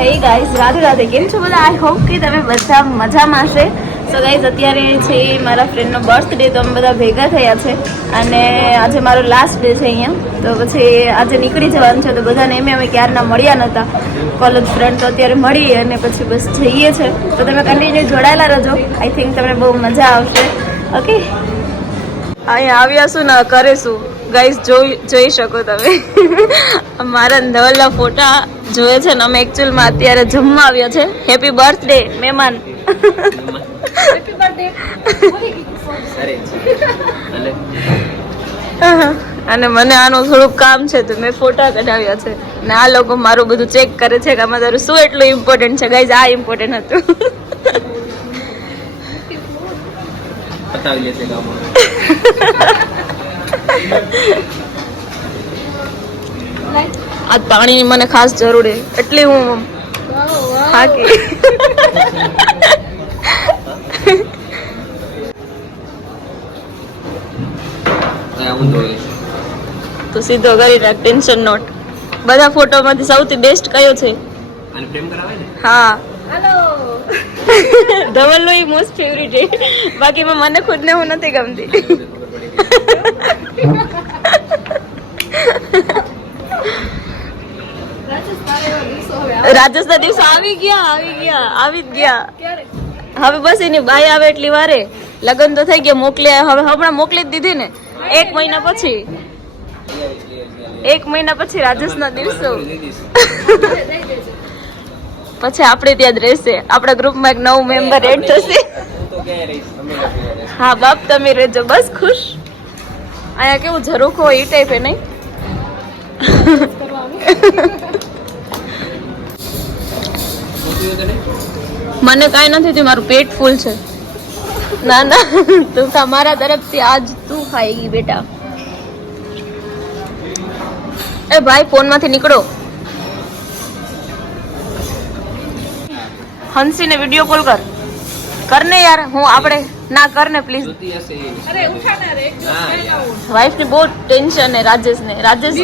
Hey guys, Radhe Radhe. કેમ છો બધા? આઈ હોપ કે તમે બધા મજામાં હશે. સો ગાઈઝ, અત્યારે છે મારા ફ્રેન્ડનો બર્થડે, તો અમે બધા ભેગા થયા છે અને આજે મારો લાસ્ટ ડે છે અહીંયા. તો પછી આજે નીકળી જવાનું છે, તો બધાને અમે ક્યારના મળ્યા નહોતા કોલેજ ફ્રેન્ડ, તો અત્યારે મળી અને પછી બસ જઈએ છે. તો તમે કન્ટિન્યુ જોડાયેલા રહેજો. આઈ થિંક તમને બહુ મજા આવશે. ઓકે, અહીંયા આવ્યા શું ને કરીશું ગાઈઝ, જોઈ શકો તમે મારા ધવલના ફોટા જોયે છે ને. અમે એકચ્યુઅલમાં અત્યારે જમવા આવ્યા છે. હેપી બર્થડે મહેમાન. Happy birthday. અને મને આનું થોડુંક કામ છે, તો મેં ફોટા કઢાવ્યા છે ને આ લોકો મારું બધું ચેક કરે છે કે આમાં તારું શું એટલું ઇમ્પોર્ટન્ટ છે. ગાઈઝ, આ ઇમ્પોર્ટન્ટ હતું. આજ પાણીની મને ખાસ જરૂર છે, એટલે હું થાકી. તો સીધો કરી નાખ, ટેન્શન નોટ. બધા ફોટોમાંથી સૌથી બેસ્ટ કયો છે? હા, ધવલનો ઈ મોસ્ટ ફેવરિટ છે. બાકીમાં મને ખુદને હું નથી ગમતી. રાજસ્થાન દિવસો આવી જ ગયા. હવે બસ એની બાઈ આવે એટલી વારે લગ્ન તો થઈ ગયા, મોકલી હવે હમણાં મોકલી જ દીધી ને. 1 મહિના પછી રાજસ્થાન દિવસો. પછી આપણે ત્યાં જ રહેશે. આપણા ગ્રુપમાં એક નવું મેમ્બર એડ થશે. હા બાપ, તમે રહેજો બસ ખુશ. અહીંયા કેવું ઝરૂખો હોય એ ટાઈપે નહીં. મને કાંઈ નથી થયું, મારું પેટ ફૂલ છે. ના ના, તું તમારા તરફથી આજ તું ખાઈ બેટા. એ ભાઈ, ફોન માંથી નીકળો. હંસીને વિડિયો કોલ કરને યાર. હું આપણે ના કરને પ્લીઝ. વાઈફ ની બહુ ટેન્શન है राजेश ने. राजेश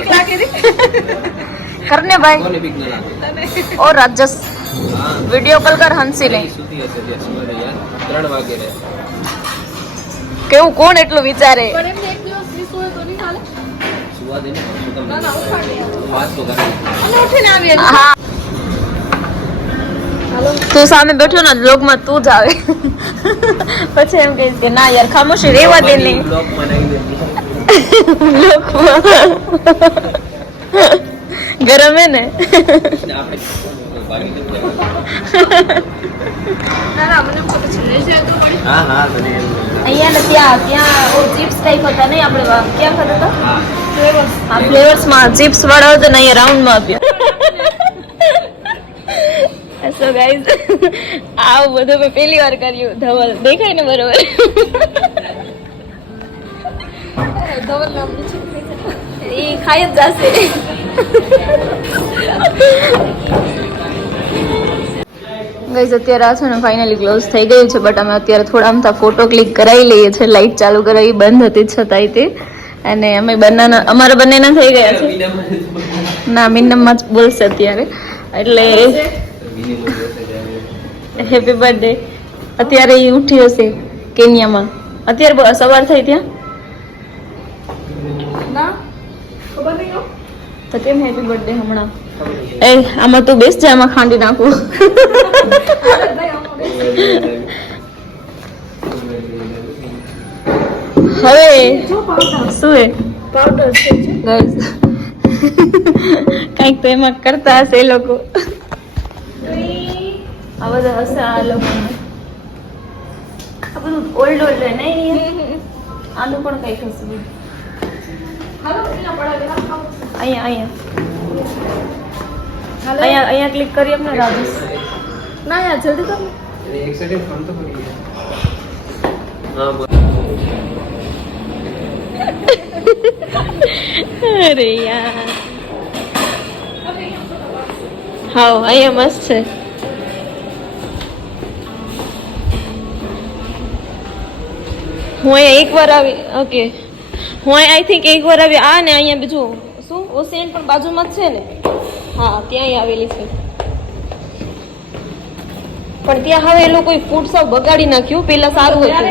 करने भाई और राजेश वीडियो कॉल कर हंसी ने. કેવું કોણ એટલું વિચારે? હા, તું સામે બેઠો ને બ્લોગમાં તું જ આવે. પછી એમ કહીશ કે ના યાર ખામોશી રહેવા દે. નહીં ગરમ હે ને. અહીંયા ને ત્યાં ચિપ્સ ટાઈપ હતા નહીં, આપણે ક્યાં ખાતા હતા? હા, ફ્લેવર્સમાં ચિપ્સ વાળા હતા ને, અહીંયા રાઉન્ડમાં આપ્યા. સો ગાઈઝ, આવું બધું મેં પહેલી વાર કર્યું. ધવલ દેખાય ને બરોબર? એ ખાઈ જ જશે. ગાઈઝ, અત્યારે આ છે ને ફાઇનલી ક્લોઝ થઈ ગયું છે, બટ અમે અત્યારે થોડા આમ ફોટો ક્લિક કરાવી લઈએ છીએ. લાઇટ ચાલુ કરાવી બંધ હતી છતાંય તે. અને અમે બંનેના, અમારા બંનેના થઈ ગયા છે. ના, મિનિમમમાં જ બોલશે અત્યારે. એટલે હેપી બર્થડે. અત્યારે એ ઉઠી હશે કેન્યામાં. અત્યારે સવાર થઈ ત્યાં તો કેમ હેપી બર્થડે હમણાં? એ આમાં તું બેસ જા, આમાં ખાંડી નાખું. હવે શું હે? કઈક તો એમાં કરતા હશે એ લોકો. આ બધા હશે આ લોકોને. આ બધું ઓલ્ડ હે નહીં? આનું પણ કઈક હશે. અહીંયા ક્લિક કરી આપને રાજેશ. ના યાર જલ્દી કર. એક સેકન્ડ ફોન તો પડી ગયો. હા બોલ. અરે યાર, હા અહીંયા મસ્ત છે. હું અહીંયા એકવાર આવી. ઓકે, હું આઈ થિંક એકવાર આવી. આ ને અહીંયા બીજું શું ઓશિયન પણ બાજુમાં જ છે ને? હા, ત્યાંય આવેલી છે. પણ ત્યાં હવે એ લોકોએ ફૂડ સાવ બગાડી નાખ્યું. પેલા સારું હતું.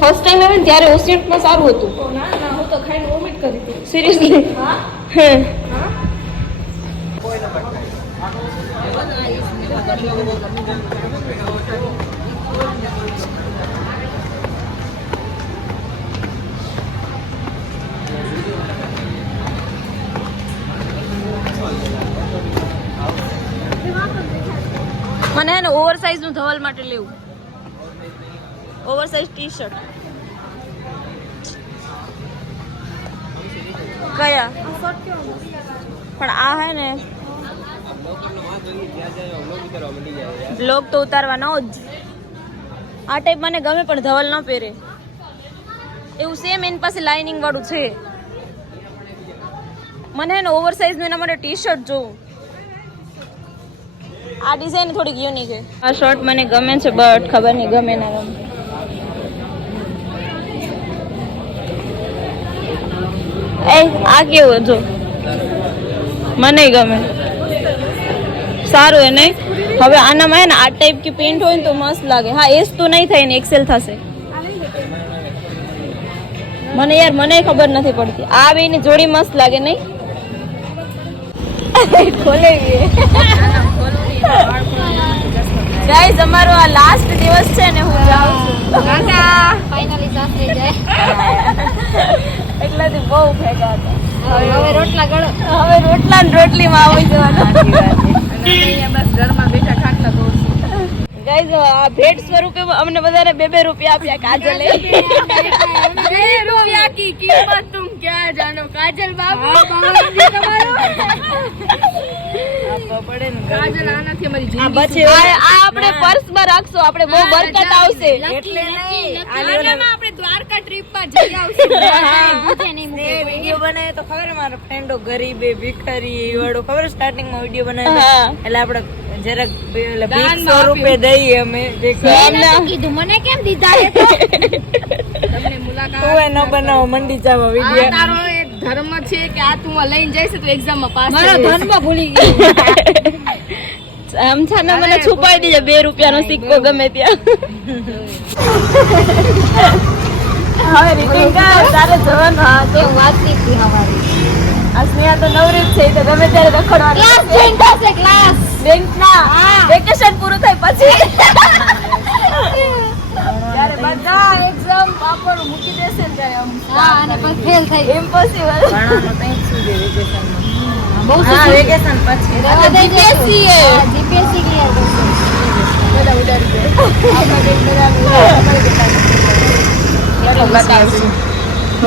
ફર્સ્ટ ટાઈમ આવે ને ત્યારે ઓસિયન્ટમાં સારું હતું. હું તો ખાઈને વોમિટ કરી હતી. સિરિયસલી? હે. મને એને ઓવરસાઇઝ નું ધવલ માટે લેવું. ઓવરસાઇઝ ટી શર્ટ કયા? પણ આ હે ને બ્લોગ તો ઉતારવાનો જ. આ ટાઈપ મને ગમે પણ ધવલ ન પહેરે એવું. સેમ એની પાસે લાઇનિંગ વાળું છે. મને હે ને ઓવરસાઇઝ નું એના માટે ટી શર્ટ જોવું. આ ડિઝાઇન થોડીક યુનિક છે. આ શર્ટ મને ગમે છે બટ ખબર નહીં ગમે ના ગમે. એ આ કેવું જો મને ગમે સારું. એ નહીં હવે આનામાં હે ને આ ટાઈપ की પેન્ટ હોય ને તો મસ્ત લાગે. હા એસ તો નહીં થાય ને એક્સેલ થશે. મને યાર મને ખબર નથી પડતી. આ બેની જોડી મસ્ત લાગે નહીં? ખોલે ગાઈસ અમારો આ લાસ્ટ દિવસ છે ને હું જાઉં છું. ફાઇનલી સાસરે જાય. એટલાથી બહુ ભેગા હતા. હવે રોટલા ગળો. હવે રોટલા ને રોટલીમાં આવી જવાનું. બસ ઘરમાં બેઠા ખાટલા દોડશું. ગાઈસ આ ભેટ સ્વરૂપે અમને બધાને 2-2 રૂપિયા આપ્યા કાજલે. रुपया की कीमत तुम क्या जानो काजल बाबू. काजल आनाથી અમારી જિંદગી આ આપણે પર્સમાં રાખશો. આપણે બહુ બરકત આવશે. એટલે નહીં આનામાં આપણે દ્વારકા ટ્રીપ પર જઈ આવશું. વિડિયો બનાવે તો ખબર મારા ફ્રેન્ડો ગરીબે ભિખારી વાળો ખબર સ્ટાર્ટિંગમાં વિડિયો બનાવે હા. એટલે આપણે જરાક 200 રૂપિયા દઈએ અમે. કીધું મને કેમ દીધા એ તો તમને મુલાકાત હું ન બનાવો મંડી જાવ આ વિડિયો. તારો એક ધર્મ છે કે આ તું લઈને જઈશ તો એક્ઝામ માં પાસ મારો ધર્મ ભૂલી ગઈ. આમ છાના મને છુપાઈ દેજે 2 રૂપિયાનો સિક્કો ગમે ત્યાં. હવે રીતિકા તારે જવાનું. હા તો વાત નથી અમારી. આ સ્નેહા તો નવરી જ છે. તો ગમે ત્યારે રખડવાનું. ક્લાસ જોઈન થશે ક્લાસ. બેંક ના વેકેશન પૂરું થાય પછી ત્યારે બધા એક્ઝામ પાપડ મૂકી દેશે ને ત્યારે હા અને પણ ફેલ થઈ ઇમ્પોસિબલ. ભણવાનું કંઈક સુધી વેકેશનમાં. બહુ હા વેકેશન પછી જીપીએસસી હે જીપીએસસી ક્લિયર કરશે. બધા ઉડાડી દે.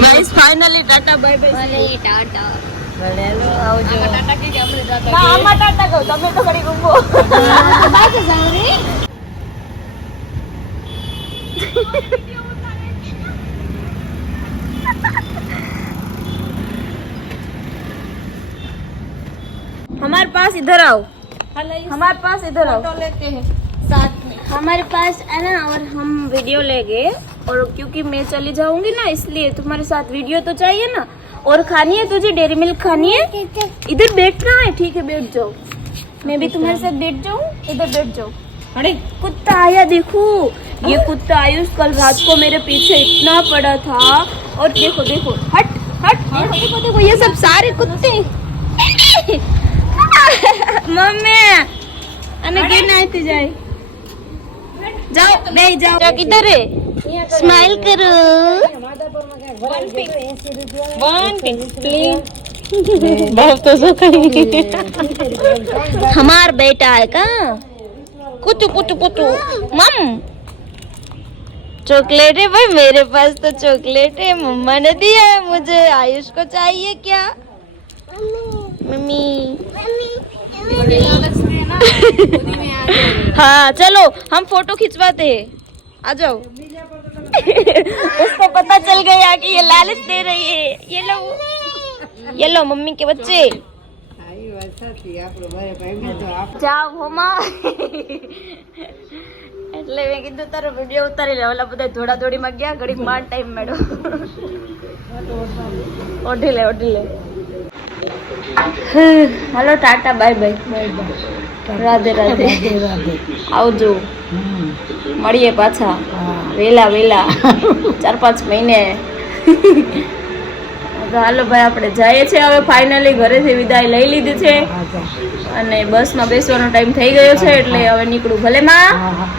Guys finally tata bye bye. ભલે ટાટા. ભલે આવજો. ટાટા કે આપણે ટાટા ના આમાં ટાટા કહો. તમે તો ઘડી રૂમો. બાય જાવરી. हमारे पास इधर आओ. हमारे पास इधर आओ. लेते हैं साथ में. हमारे पास है ना और हम वीडियो लेंगे. और क्योंकि मैं चली जाऊंगी ना इसलिए तुम्हारे साथ वीडियो तो चाहिए ना. और खानी है तुझे डेयरी मिल्क खानी है. इधर बैठना है. ठीक है बैठ जाओ. मैं भी तुम्हारे साथ बैठ जाऊं. इधर बैठ जाओ. अरे कुत्ता आया देखो. ये कुत्ता आयुष कल रात को मेरे पीछे इतना पड़ा था. और देखो देखो हट हट. देखो देखो देखो ये सब सारे कुत्ते. मम्मी અને કેને આતી જાય. જાઓ બેહી જાઓ. કિધર હે સ્માइल करो. 1 प्लीज. बहुत तो सुखी. हमार बेटा है का. कुतु कुतु कुतु मम चॉकलेट है भाई. मेरे पास तो चॉकलेट है. मम्मा ने दिया है मुझे. आयुष को चाहिए क्या. मम्मी हाँ चलो हम फोटो खिंचवाते हैं. आ जाओ. उसको पता चल गया कि ये लालच दे रही है. ये लो मम्मी के बच्चे. જાવ હોમાં. એટલે મેં કીધું તારો વિડીયો ઉતારી લે. ઓલા બધા ધોડા ધોડીમાં ગયા. ઘડીક માં ટાઈમ મળ્યો. ઓઢી લે ઓઢી લે. હાલો tata bye bye. Bye bye. Radhe Radhe. Radhe Radhe. આવજો, હમ. મળીએ પાછા હા. વેલા 4-5 મહિને. તો હાલો ભાઈ, આપણે જઈએ છીએ હવે ફાઇનલી. ઘરેથી વિદાય લઈ લીધી છે હા, જા. અને બસમાં બેસવાનો ટાઈમ થઈ ગયો છે એટલે હવે નીકળું. ભલે માં. હા, હા.